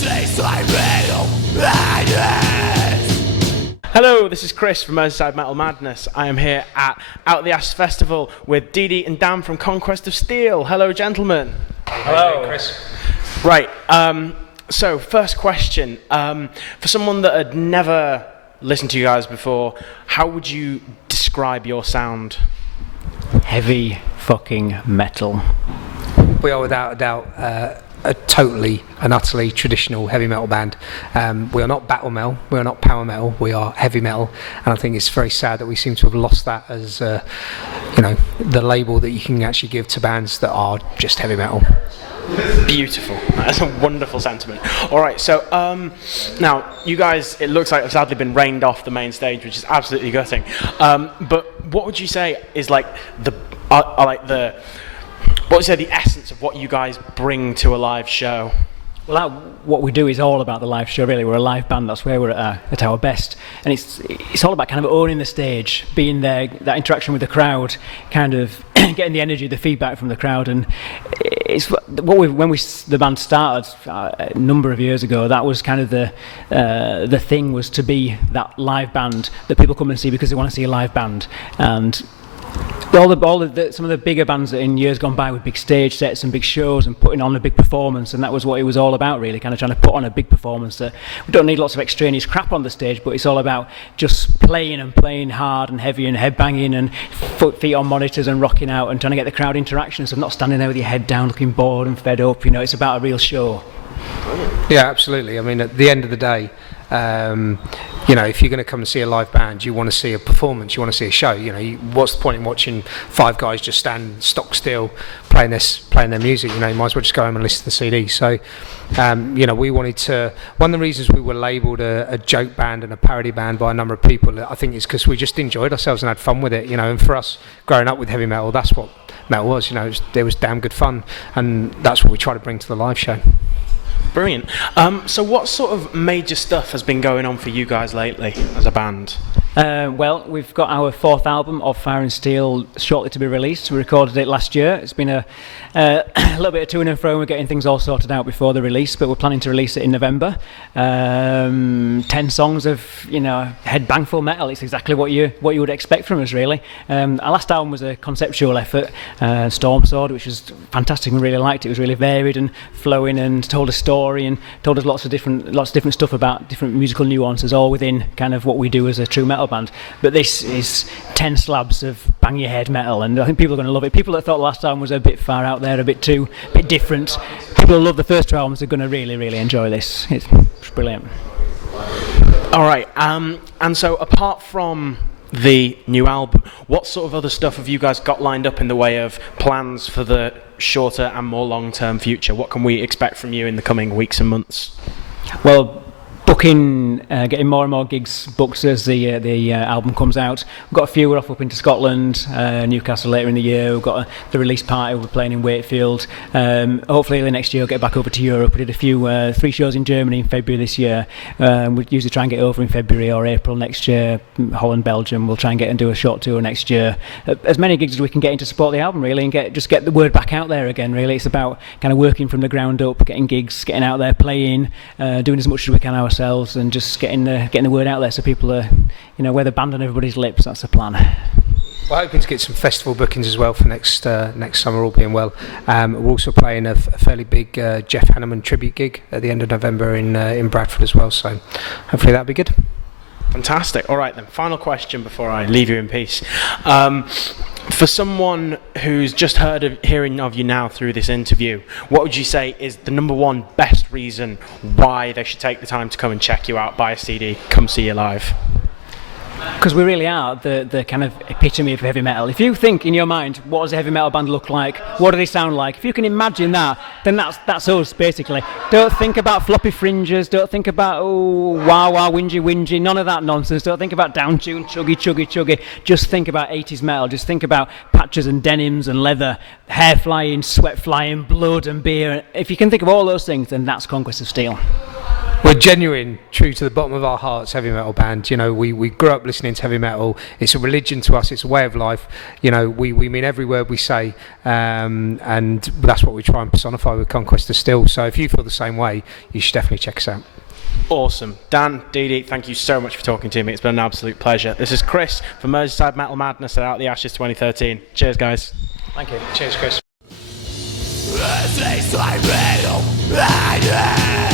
Merseyside Metal Madness. Hello, this is Chris from Merseyside Metal Madness. I am here at Out the Ass Festival with Dee Dee and Dan from Conquest of Steel. Hello, gentlemen. Hello, Chris. Right, so first question. For someone that had never listened to you guys before, how would you describe your sound? Heavy fucking metal. We are without a doubt a totally and utterly traditional heavy metal band. We are not battle metal, we are not power metal, we are heavy metal, and I think it's very sad that we seem to have lost that as the label that you can actually give to bands that are just heavy metal. Beautiful. That's a wonderful sentiment. All right, so now you guys, it looks like have sadly been rained off the main stage, which is absolutely gutting. But what would you say is like what would you say the essence of what you guys bring to a live show? Well, what we do is all about the live show, really. We're a live band, that's where we're at our best. And it's all about kind of owning the stage, being there, that interaction with the crowd, kind of getting the energy, the feedback from the crowd. And it's when the band started a number of years ago, that was kind of the thing, was to be that live band that people come and see because they want to see a live band. And some of the bigger bands in years gone by with big stage sets and big shows and putting on a big performance, and that was what it was all about, really, kind of trying to put on a big performance. We don't need lots of extraneous crap on the stage, but it's all about just playing hard and heavy and headbanging and feet on monitors and rocking out and trying to get the crowd interaction, so not standing there with your head down looking bored and fed up. It's about a real show. Yeah, absolutely. I mean, at the end of the day, if you're going to come and see a live band, you want to see a performance, you want to see a show. What's the point in watching five guys just stand stock still playing their music? You might as well just go home and listen to the CD. So, we wanted to. One of the reasons we were labelled a joke band and a parody band by a number of people, I think, is because we just enjoyed ourselves and had fun with it. And for us, growing up with heavy metal, that's what metal was. It was damn good fun, and that's what we try to bring to the live show. Brilliant. So what sort of major stuff has been going on for you guys lately as a band? Well, we've got our fourth album, Of Fire and Steel, shortly to be released. We recorded it last year. It's been a little bit of to and fro, and we're getting things all sorted out before the release, but we're planning to release it in November. 10 songs of, head bangful metal. It's exactly what you would expect from us, really. Our last album was a conceptual effort, Storm Sword, which was fantastic and really liked it. It was really varied and flowing and told a story and told us lots of different stuff about different musical nuances, all within kind of what we do as a true metal band. But this is 10 slabs of bang your head metal, and I think people are going to love it. People that thought the last album was a bit far out there, a bit different, people who love the first two albums are going to really, really enjoy this. It's brilliant. All right, and so apart from the new album, what sort of other stuff have you guys got lined up in the way of plans for the shorter and more long-term future? What can we expect from you in the coming weeks and months? Well, getting more and more gigs booked as the album comes out. We've got a few. We're off up into Scotland, Newcastle later in the year. We've got the release party. We're playing in Wakefield. Hopefully early next year we'll get back over to Europe. We did a few 3 shows in Germany in February this year. We usually try and get over in February or April next year. Holland, Belgium. We'll try and get and do a short tour next year. As many gigs as we can get in to support the album, really, and get the word back out there again. Really, it's about kind of working from the ground up, getting gigs, getting out there, playing, doing as much as we can ourselves, and just getting the word out there so people are, we're the band on everybody's lips. That's the plan. We're hoping to get some festival bookings as well for next summer, all being well. We're also playing a fairly big Jeff Hanneman tribute gig at the end of November in Bradford as well, so hopefully that'll be good. Fantastic. All right then, final question before I leave you in peace. For someone who's just hearing of you now through this interview, what would you say is the number one best reason why they should take the time to come and check you out, buy a CD, come see you live? Because we really are the kind of epitome of heavy metal. If you think in your mind, what does a heavy metal band look like? What do they sound like? If you can imagine that, then that's us, basically. Don't think about floppy fringes. Don't think about, wah, whingy. None of that nonsense. Don't think about down tune, chuggy. Just think about 80s metal. Just think about patches and denims and leather, hair flying, sweat flying, blood and beer. If you can think of all those things, then that's Conquest of Steel. we're genuine, true to the bottom of our hearts, heavy metal band. You know, we grew up listening to heavy metal. It's a religion to us. It's a way of life. You know, we mean every word we say, and that's what we try and personify with Conquest of Steel. So if you feel the same way, you should definitely check us out. Awesome. Dan, Dee Dee, thank you so much for talking to me. It's been an absolute pleasure. This is Chris from Merseyside Metal Madness at Out the Ashes 2013. Cheers, guys. Thank you. Cheers, Chris. Merseyside Metal Madness.